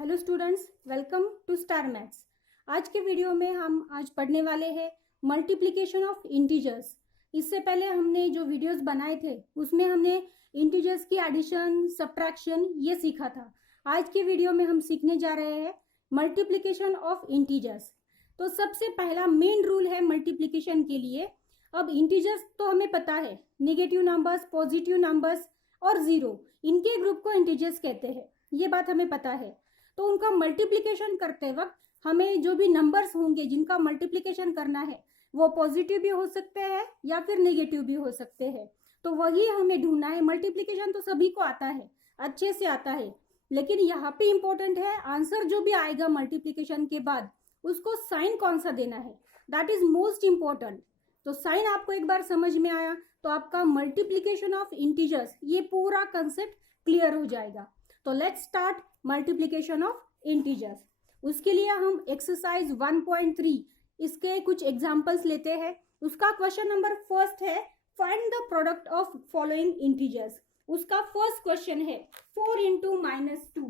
Hello students, welcome to Star Maths. आज के video में हम आज पढ़ने वाले हैं मल्टीप्लिकेशन ऑफ इंटीजर्स। इससे पहले हमने जो वीडियोस बनाए थे उसमें हमने इंटीजर्स की एडिशन, सब्ट्रैक्शन ये सीखा था। आज के वीडियो में हम सीखने जा रहे हैं मल्टीप्लिकेशन ऑफ इंटीजर्स। तो सबसे पहला मेन रूल है मल्टीप्लिकेशन के लिए। अब इंटीजर्स तो हमें पता है, नेगेटिव नंबर्स, पॉजिटिव नंबर्स और जीरो, इनके ग्रुप को इंटीजर्स कहते हैं, ये बात हमें पता है। तो उनका मल्टीप्लिकेशन करते वक्त हमें जो भी नंबर्स होंगे जिनका मल्टीप्लिकेशन करना है वो पॉजिटिव भी हो सकते हैं या फिर नेगेटिव भी हो सकते हैं। तो वही हमें ढूंढना है। मल्टीप्लिकेशन तो सभी को आता है, अच्छे से आता है, लेकिन यहाँ पे इंपॉर्टेंट है आंसर जो भी आएगा मल्टीप्लिकेशन के बाद उसको साइन कौन सा देना है, दैट इज मोस्ट इंपॉर्टेंट। तो साइन आपको एक बार समझ में आया तो आपका मल्टीप्लिकेशन ऑफ इंटीजर्स ये पूरा कंसेप्ट क्लियर हो जाएगा। तो let's start multiplication of integers. उसके लिए हम एक्सरसाइज 1.3 इसके कुछ एग्जांपल्स लेते हैं। उसका क्वेश्चन नंबर फर्स्ट है, find the product of following integers. उसका फर्स्ट क्वेश्चन है 4 इंटू -2।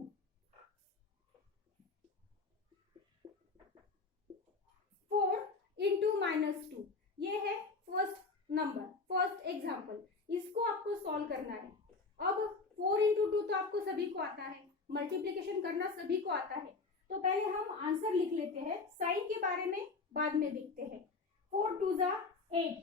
4 इंटू -2 ये है फर्स्ट नंबर, फर्स्ट एग्जाम्पल। इसको आपको सॉल्व करना है। अब 4 इंटू 2 तो आपको सभी को आता है, मल्टीप्लिकेशन करना सभी को आता है। तो पहले हम आंसर लिख लेते हैं, साइन के बारे में बाद में देखते हैं। 4 2 जा 8,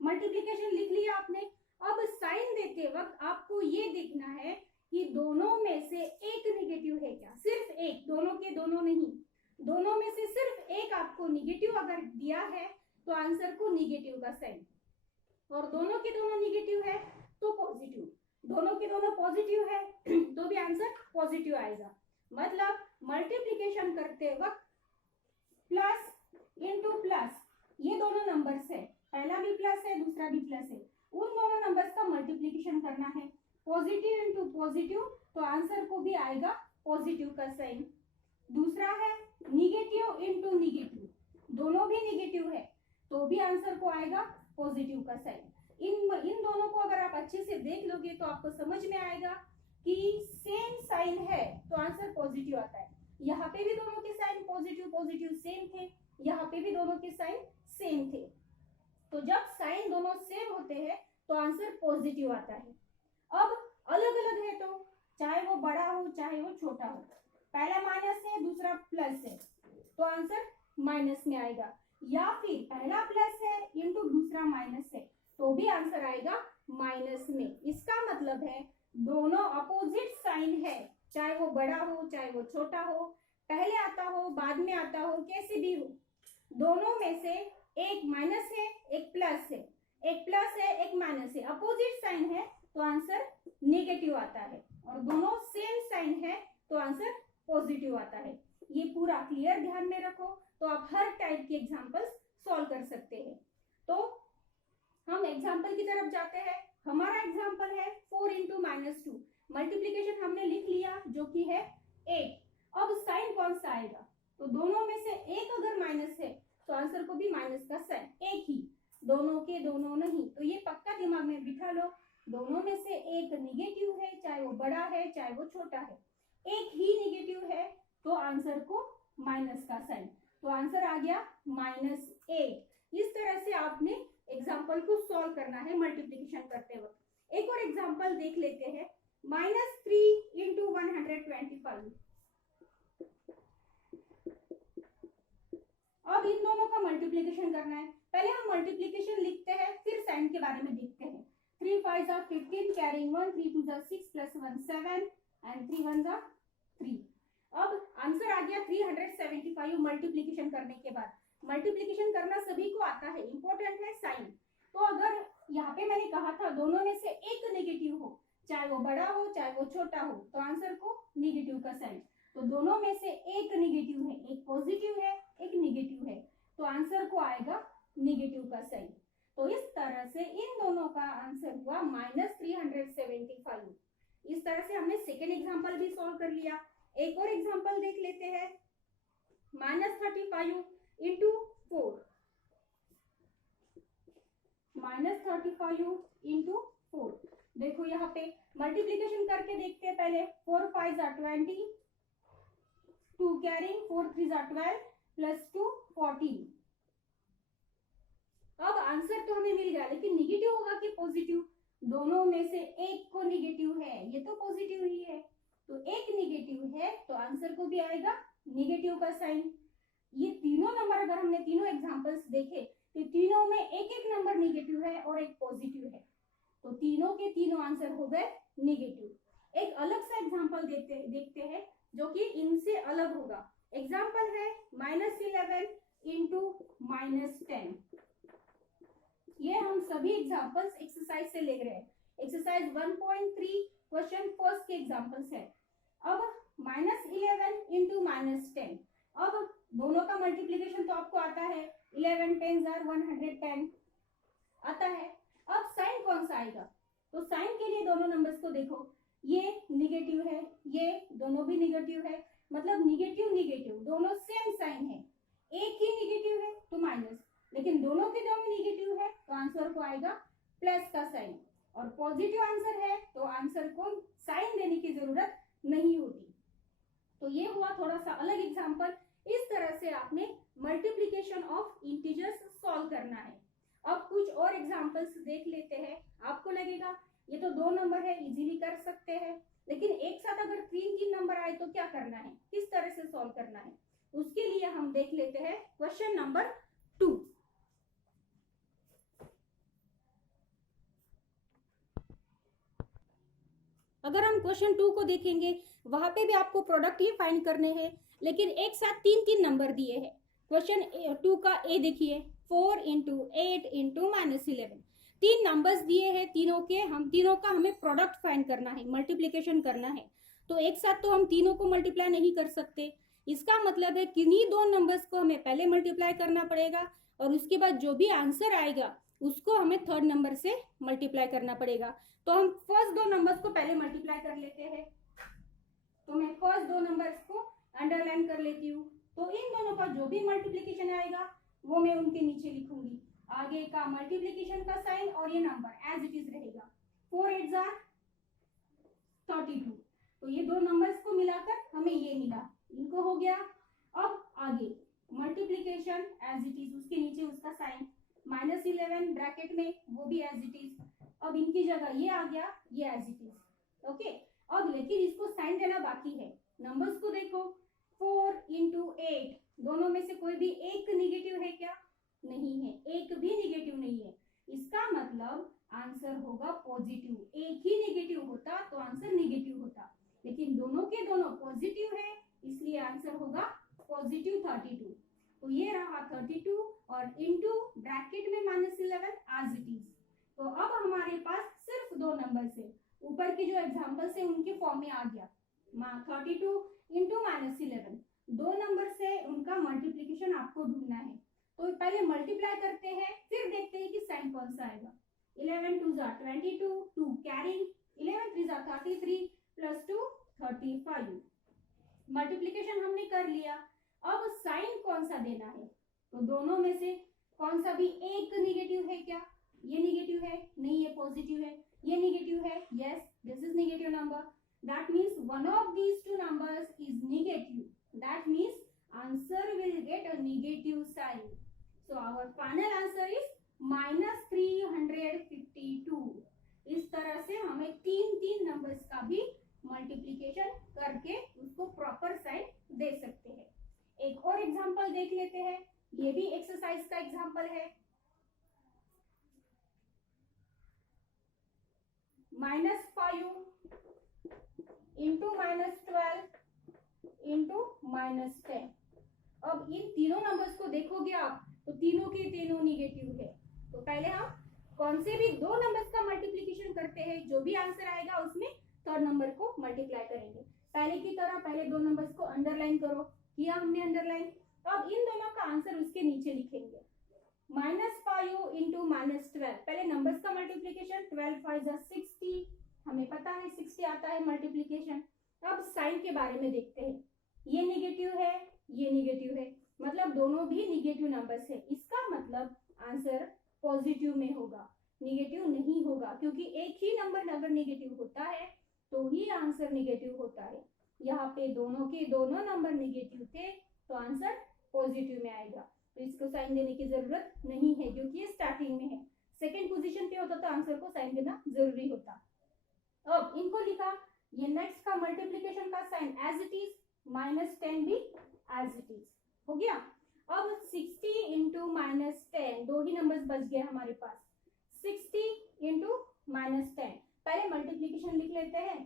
मल्टीप्लिकेशन लिख लिया आपने। अब साइन देते वक्त आपको ये देखना है कि दोनों में से एक निगेटिव है क्या, सिर्फ एक, दोनों के दोनों नहीं, दोनों में से सिर्फ एक आपको निगेटिव अगर दिया है तो आंसर को निगेटिव का साइन, और दोनों के दोनों निगेटिव है तो पॉजिटिव, दोनों के दोनों पॉजिटिव है तो भी आंसर पॉजिटिव आएगा। मतलब मल्टीप्लिकेशन करते वक्त प्लस इंटू प्लस, ये दोनों नंबर्स है, पहला भी प्लस है दूसरा भी प्लस है, उन दोनों नंबर्स का मल्टीप्लिकेशन करना है। पॉजिटिव इंटू पॉजिटिव तो आंसर को भी आएगा पॉजिटिव का साइन। दूसरा है निगेटिव इंटू निगेटिव, दोनों भी निगेटिव है तो भी आंसर को आएगा पॉजिटिव का साइन। इन दोनों को अगर आप अच्छे से देख लोगे तो आपको समझ में आएगा कि सेम साइन है तो आंसर पॉजिटिव आता है। यहाँ पे भी दोनों के साइन पॉजिटिव पॉजिटिव सेम थे, यहाँ पे भी दोनों के साइन सेम थे। तो जब साइन दोनों सेम होते हैं तो आंसर पॉजिटिव आता है। अब अलग अलग है तो चाहे वो बड़ा हो चाहे वो छोटा हो, पहला माइनस है दूसरा प्लस है तो आंसर माइनस में आएगा, या फिर पहला प्लस है इंटू दूसरा माइनस है तो भी आंसर आएगा माइनस में। इसका मतलब है दोनों अपोजिट साइन है, चाहे वो बड़ा हो चाहे वो छोटा हो, पहले आता हो बाद में आता हो, कैसे भी हो, दोनों में से एक माइनस है एक प्लस है, एक प्लस है एक माइनस है, अपोजिट साइन है तो आंसर नेगेटिव आता है, और दोनों सेम साइन है तो आंसर पॉजिटिव आता है। ये पूरा क्लियर ध्यान में रखो तो आप हर टाइप के एग्जांपल्स सॉल्व कर सकते हैं। तो हम एग्जांपल की तरफ जाते हैं। हमारा एग्जांपल है 4 इंटू -2, मल्टीप्लिकेशन हमने लिख लिया जो कि है 8। अब साइन कौन सा आएगा, तो दोनों में से एक अगर माइनस है तो आंसर को भी माइनस का साइन, एक ही, दोनों के दोनों नहीं, तो ये पक्का दिमाग में बिठा लो, दोनों में से एक निगेटिव है, चाहे वो बड़ा है चाहे वो छोटा है, एक ही निगेटिव है तो आंसर को माइनस का साइन, तो आंसर आ गया -8। इस तरह से आपने एग्जाम्पल को सॉल्व करना है मल्टीप्लिकेशन करते वक्त। एक और एग्जाम्पल देख लेते हैं, -3 इंटू 125। अब इन दोनों का मल्टीप्लिकेशन करना है। पहले हम मल्टीप्लिकेशन लिखते हैं फिर साइन के बारे में देखते हैं। 3 5 are 15, carrying 1, 3 2 are 6 plus 1 7 and 3 1 are 3। अब आंसर आ गया 375 मल्टीप्लिकेशन करने के बाद। मल्टीप्लिकेशन करना सभी को आता है, इंपॉर्टेंट है साइन। तो अगर यहाँ पे मैंने कहा था दोनों में से एक नेगेटिव हो, चाहे वो बड़ा हो चाहे वो छोटा हो, तो आंसर को नेगेटिव का साइन, तो दोनों में से एक नेगेटिव है, एक पॉजिटिव है एक नेगेटिव है, तो आंसर को आएगा नेगेटिव का साइन। तो इस तरह से इन दोनों का आंसर हुआ -375। इस तरह से हमने सेकेंड एग्जाम्पल भी सॉल्व कर लिया। एक और एग्जाम्पल देख लेते हैं, -35 इंटू 4, -35 इंटू 4। देखो यहाँ पे मल्टीप्लीकेशन करके देखते हैं पहले। 4 5 are 20, 2 कैरिंग 4 3 जा 12 प्लस 2 14। अब आंसर तो हमें मिल गया, लेकिन निगेटिव होगा कि पॉजिटिव? दोनों में से एक को निगेटिव है, ये तो पॉजिटिव ही है, तो एक निगेटिव है तो आंसर को भी आएगा निगेटिव का साइन। ये तीनों नंबर अगर हमने तीनों एग्जांपल्स देखे तो तीनों में एक एक नंबर निगेटिव है और एक पॉजिटिव है, तो तीनों के तीनों आंसर हो गए निगेटिव। एक अलग सा एग्जांपल देखते हैं जो कि इनसे अलग होगा। एग्जांपल है -11 इंटू -10। ये हम सभी एग्जांपल्स एक्सरसाइज से ले रहे हैं। एक्सरसाइज 1.3 क्वेश्चन फर्स्ट के एग्जांपल्स है। अब -11 इंटू -10, अब दोनों का मल्टीप्लीकेशन तो आपको आता है, 11 10 जार 110 आता है। अब साइन कौन सा आएगा? तो साइन के लिए दोनों नंबर्स को देखो, ये निगेटिव है, ये दोनों भी निगेटिव है, मतलब निगेटिव निगेटिव दोनों सेम साइन है। एक ही निगेटिव है तो माइनस, लेकिन दोनों के दोनों निगेटिव है तो आंसर को आएगा प्लस का साइन। और पॉजिटिव आंसर है तो आंसर को साइन देने की जरूरत नहीं होती। तो ये हुआ थोड़ा सा अलग एग्जांपल। इस तरह से आपने मल्टीप्लिकेशन ऑफ इंटीजर्स सॉल्व करना है। अब कुछ और एग्जांपल्स देख लेते हैं। आपको लगेगा ये तो 2 नंबर है, इजीली कर सकते हैं, लेकिन एक साथ अगर 3 नंबर आए तो क्या करना है, किस तरह से सॉल्व करना है, उसके लिए हम देख लेते हैं क्वेश्चन नंबर 2। अगर हम क्वेश्चन 2 को देखेंगे, वहां पे भी आपको प्रोडक्ट ही फाइंड करने हैं, लेकिन एक साथ 3 नंबर दिए हैं। क्वेश्चन 2 का ए देखिए, 4 इंटू 8 इंटू -11, 3 नंबर्स दिए हैं, तीनों का हमें प्रोडक्ट फाइंड करना है, मल्टीप्लीकेशन करना है। तो एक साथ तो हम तीनों को मल्टीप्लाई नहीं कर सकते, इसका मतलब है किन्हीं 2 नंबर्स को हमें पहले मल्टीप्लाई करना पड़ेगा और उसके बाद जो भी आंसर आएगा उसको हमें 3rd नंबर से मल्टीप्लाई करना पड़ेगा। तो हम फर्स्ट 2 नंबर्स को पहले मल्टीप्लाई कर लेते हैं। तो मैं फर्स्ट 2 नंबर्स को अंडरलाइन कर लेती हूँ। तो इन दोनों का जो भी मल्टीप्लिकेशन आएगा वो मैं उनके नीचे लिखूंगी। आगे का मल्टीप्लिकेशन का साइन और ये नंबर एज इट इज रहेगा। 4 8 जार 32। तो ये 2 नंबर्स को मिलाकर हमें ये मिला, इनको हो गया। अब आगे मल्टीप्लिकेशन एज इट इज, उसके नीचे उसका साइन, -11 ब्रैकेट में वो भी एज इट इज। अब इनकी जगह ये आ गया, ये एज इट इज। ओके, अब लेकिन इसको साइन देना बाकी है। नंबर्स को देखो, 4 इंटू 8, दोनों में से कोई भी एक निगेटिव है क्या? नहीं है, एक भी निगेटिव नहीं है। इसका मतलब आंसर होगा पॉजिटिव। एक ही निगेटिव होता तो आंसर निगेटिव होता, लेकिन दोनों के दोनों पॉजिटिव है, इसलिए आंसर होगा पॉजिटिव 32। तो ये रहा 32 और इंटू ब्रैकेट में -11 एज इट इज। तो अब हमारे पास सिर्फ 2 नंबर है, ऊपर के जो एग्जांपल्स है उनके फॉर्म में आ गया। 32 इंटू -11, 2 नंबर से उनका मल्टीप्लीकेशन आपको ढूंढना है। तो पहले मल्टीप्लाई करते हैं, फिर देखते हैं कि साइन कौन सा आएगा। 11 2 जा 22, 2 कैरिंग, 11 3 जा 33 प्लस 2 35। मल्टीप्लीकेशन हमने कर लिया। अब साइन कौन सा देना है? तो दोनों में से कौन सा भी एक निगेटिव है क्या? ये निगेटिव है, नहीं ये पॉजिटिव है। ये निगेटिव है, yes this is negative number, that means one of these 2 numbers is negative, that means answer will get a negative sign. So our final answer is -352। इस तरह से हमें 3 नंबर्स का भी मल्टीप्लीकेशन करके उसको प्रॉपर साइन दे सकते हैं। एक और एग्जांपल देख लेते हैं, ये भी एक्सरसाइज का एग्जांपल है। -5 इंटू -12 इंटू -10। अब इन तीनों नंबर्स को देखोगे आप तो तीनों के तीनों निगेटिव है। तो पहले हम कौन से भी 2 नंबर्स का मल्टीप्लीकेशन करते हैं, जो भी आंसर आएगा उसमें 3rd नंबर को मल्टीप्लाई करेंगे। पहले की तरह पहले 2 नंबर्स को अंडरलाइन करो, किया हमने अंडरलाइन। तो अब इन दोनों का आंसर उसके नीचे लिखेंगे। -5 इंटू -12, पहले नंबर्स का मल्टीप्लीकेशन, 12 5 जा 60, हमें पता है 60 आता है मल्टीप्लीकेशन। अब साइन के बारे में देखते हैं, ये निगेटिव है, ये निगेटिव है, मतलब दोनों भी निगेटिव नंबर्स है। इसका मतलब आंसर पॉजिटिव में होगा, निगेटिव नहीं होगा, क्योंकि एक ही नंबर अगर निगेटिव होता है तो ही आंसर निगेटिव होता है। यहाँ पे दोनों के दोनों नंबर निगेटिव थे तो आंसर पॉजिटिव में आएगा। तो इसको साइन देने की जरूरत नहीं है क्योंकि ये स्टार्टिंग में है। सेकेंड पोजीशन पे होता तो आंसर को साइन देना जरूरी होता। अब इनको लिखा, ये नेक्स्ट का मल्टीप्लीकेशन का साइन एज इट इज, -10 भी एज इट इज हो गया। अब 60 इंटू -10, दो ही नंबर्स बच गए हमारे पास। 60 इंटू -10, पहले मल्टीप्लीकेशन लिख लेते हैं।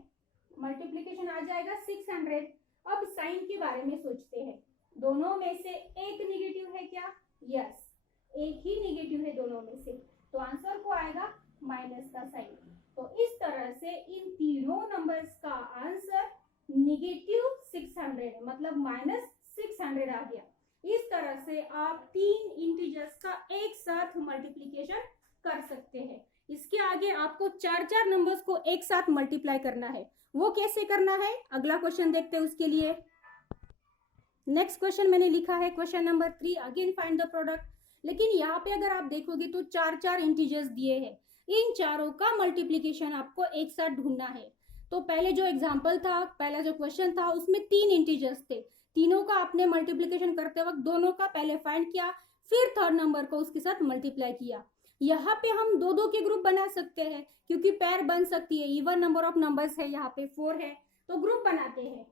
मल्टीप्लीकेशन आ जाएगा 600। अब साइन के बारे में सोचते हैं। दोनों में से एक निगेटिव है क्या? यस, एक ही निगेटिव है दोनों में से, तो आंसर को आएगा माइनस का साइन। तो इस तरह से इन तीनों नंबर्स का आंसर -600 मतलब -600 आ गया। इस तरह से आप तीन इंटीजर्स का एक साथ मल्टीप्लीकेशन कर सकते हैं। इसके आगे आपको चार चार नंबर्स को एक साथ मल्टीप्लाई करना है। वो कैसे करना है अगला क्वेश्चन देखते हैं उसके लिए। नेक्स्ट क्वेश्चन मैंने लिखा है question number 3, again find the product. लेकिन यहाँ पे अगर आप देखोगे तो चार चार इंटीजर्स दिए हैं, इन चारों का मल्टीप्लीकेशन आपको एक साथ ढूंढना है। तो पहले जो एग्जांपल था, पहला जो क्वेश्चन था उसमें तीन इंटीजर्स थे, तीनों का आपने मल्टीप्लीकेशन करते वक्त दोनों का पहले फाइंड किया, फिर थर्ड नंबर को उसके साथ मल्टीप्लाई किया। यहाँ पे हम दो दो के ग्रुप बना सकते हैं क्योंकि पेयर बन सकती है, इवन नंबर ऑफ नंबर्स है, यहाँ पे 4 है तो ग्रुप बनाते हैं।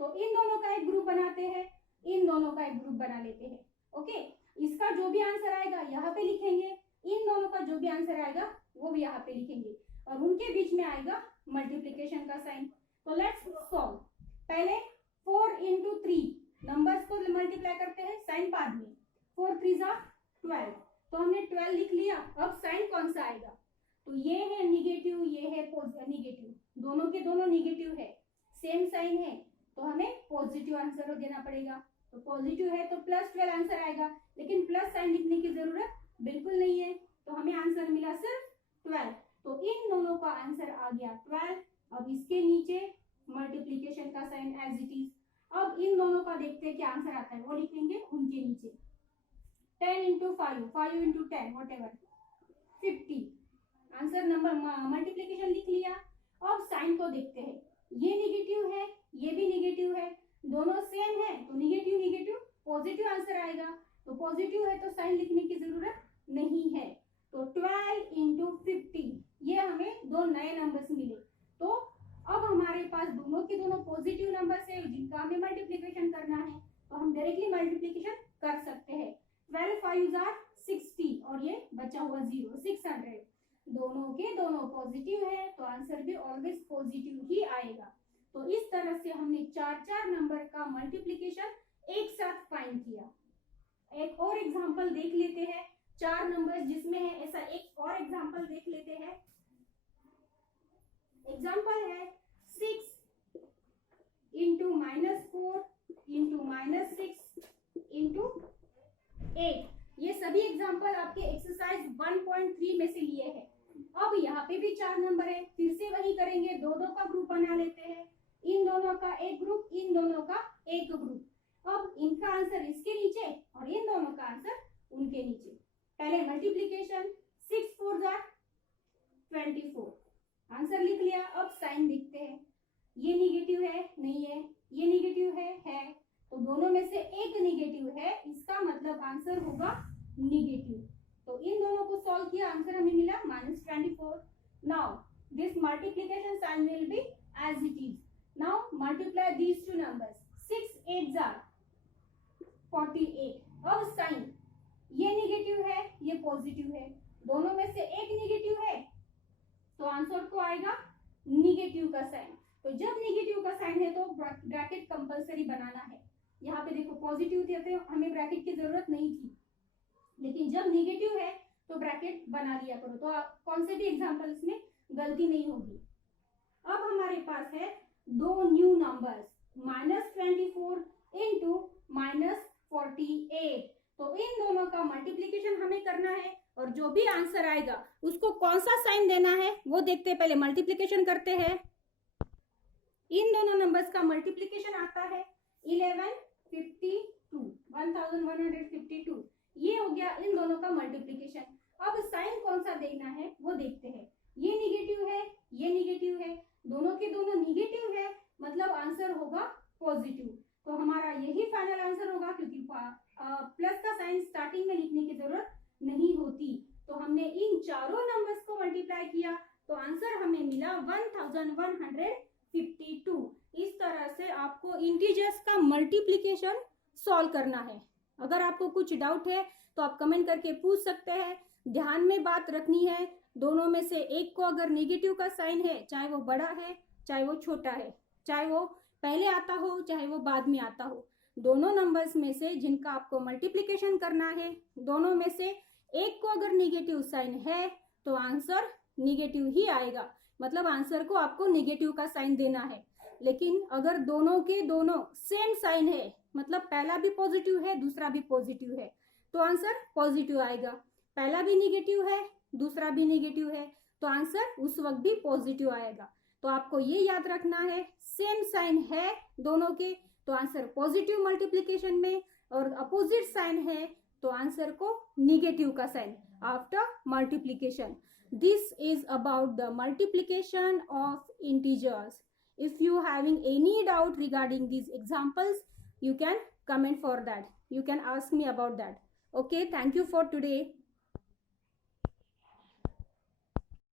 तो इन दोनों का एक ग्रुप बनाते हैं, इन दोनों का एक ग्रुप बना लेते हैं। ओके, इसका जो भी आंसर आएगा यहाँ पे लिखेंगे, इन दोनों का जो भी आंसर आएगा वो भी यहाँ पे लिखेंगे और उनके बीच में आएगा मल्टीप्लीकेशन का साइन। तो लेट्स सॉल्व। पहले 4 इंटू 3 नंबर्स को मल्टीप्लाई करते हैं साइन बाद में। 4 3 12, तो हमने 12 लिख लिया। अब साइन कौन सा आएगा? तो ये है निगेटिव, ये है निगेटिव, दोनों के दोनों निगेटिव है, सेम साइन है, तो हमें पॉजिटिव आंसर देना पड़ेगा। तो पॉजिटिव है तो +12 आंसर आएगा, लेकिन प्लस साइन लिखने की जरूरत बिल्कुल नहीं है, तो हमें आंसर मिला सिर्फ 12। तो इन दोनों का आंसर आ गया 12। अब इसके नीचे मल्टीप्लीकेशन का साइन एज इट इज। अब इन दोनों का देखते हैं क्या आंसर आता है, वो लिखेंगे उनके नीचे। 10 into 5, 5 into 10 what ever, 50। Answer number multiplication लिख लिया। अब साइन को देखते हैं, ये निगेटिव है, ये भी निगेटिव है, दोनों सेम है तो निगेटिव निगेटिव पॉजिटिव आंसर आएगा। तो पॉजिटिव है तो साइन लिखने की जरूरत नहीं है। तो 12 इंटू 50, ये हमें दो नए नंबर्स मिले। तो अब हमारे पास दोनों के दोनों पॉजिटिव नंबर्स है जिनका हमें मल्टीप्लीकेशन करना है, तो हम डायरेक्टली मल्टीप्लीकेशन कर सकते हैं। 12 5 60 और ये बचा हुआ 0, 600। दोनों के दोनों पॉजिटिव है तो आंसर भी ऑलवेज पॉजिटिव ही आएगा। तो इस तरह से हमने चार चार नंबर का मल्टीप्लीकेशन एक साथ फाइंड किया। एक और एग्जांपल देख लेते हैं, चार नंबर्स जिसमें है ऐसा एक और एग्जांपल देख लेते हैं। एग्जांपल है 6 इंटू -4 इंटू -6 इंटू 8। ये सभी एग्जांपल आपके एक्सरसाइज 1.3 में से लिए हैं। अब यहाँ पे भी चार नंबर है, फिर से वही करेंगे, दो दो का ग्रुप बना लेते हैं, इन दोनों का एक ग्रुप, इन दोनों का एक ग्रुप। अब इनका आंसर इसके नीचे और इन दोनों का आंसर उनके नीचे। पहले मल्टीप्लीकेशन, 6 4 24, आंसर लिख लिया। अब साइन देखते हैं, ये निगेटिव है नहीं है, ये निगेटिव है, तो दोनों में से एक निगेटिव है, इसका मतलब आंसर होगा निगेटिव। तो इन दोनों को सॉल्व किया, आंसर हमें मिला -24। Now this multiplication sign will be as it is. Now multiply these two numbers, 6 8 48। अब साइन, ये निगेटिव है, ये पॉजिटिव है, दोनों में से एक निगेटिव है तो आंसर को आएगा निगेटिव का साइन। तो जब निगेटिव का साइन है तो ब्रैकेट कंपलसरी बनाना है। यहाँ पे देखो पॉजिटिव थे तो हमें ब्रैकेट की जरूरत नहीं थी, लेकिन जब निगेटिव है तो ब्रैकेट बना लिया करो, तो कौन से भी एग्जांपल्स में गलती नहीं होगी। अब हमारे पास है दो न्यू नंबर्स, -24 इंटू -48। तो इन दोनों का मल्टीप्लीकेशन हमें करना है और जो भी आंसर आएगा उसको कौन सा साइन देना है वो देखते हैं। पहले मल्टीप्लीकेशन करते हैं। इन दोनों नंबर्स का मल्टीप्लीकेशन आता है 1152, 1152। ये हो गया इन दोनों का मल्टीप्लीकेशन। अब साइन कौन सा देना है वो देखते हैं। ये निगेटिव है, ये निगेटिव है, दोनों के दोनों निगेटिव है मतलब आंसर होगा पॉजिटिव। तो हमारा यही फाइनल आंसर होगा, क्योंकि प्लस का साइन स्टार्टिंग में लिखने की जरूरत नहीं होती। तो हमने इन चारों नंबर्स को मल्टीप्लाई किया तो आंसर हमें मिला 1152। इस तरह से आपको इंटीजर्स का मल्टीप्लिकेशन सॉल्व करना है। अगर आपको कुछ डाउट है तो आप कमेंट करके पूछ सकते हैं। ध्यान में बात रखनी है, दोनों में से एक को अगर नेगेटिव का साइन है, चाहे वो बड़ा है चाहे वो छोटा है, चाहे वो पहले आता हो चाहे वो बाद में आता हो, दोनों नंबर्स में से जिनका आपको मल्टीप्लिकेशन करना है, दोनों में से एक को अगर नेगेटिव साइन है तो आंसर नेगेटिव ही आएगा। मतलब आंसर को आपको नेगेटिव का साइन देना है। लेकिन अगर दोनों के दोनों सेम साइन है, मतलब पहला भी पॉजिटिव है दूसरा भी पॉजिटिव है, तो आंसर पॉजिटिव आएगा। पहला भी नेगेटिव है दूसरा भी नेगेटिव है तो आंसर उस वक्त भी पॉजिटिव आएगा। तो आपको ये याद रखना है, सेम साइन है दोनों के तो आंसर पॉजिटिव मल्टीप्लिकेशन में, और अपोजिट साइन है तो आंसर को नेगेटिव का sign after multiplication. This is about the multiplication of integers. If you having any doubt regarding these examples, you can comment for that. You can ask me about that. Okay, thank you for today.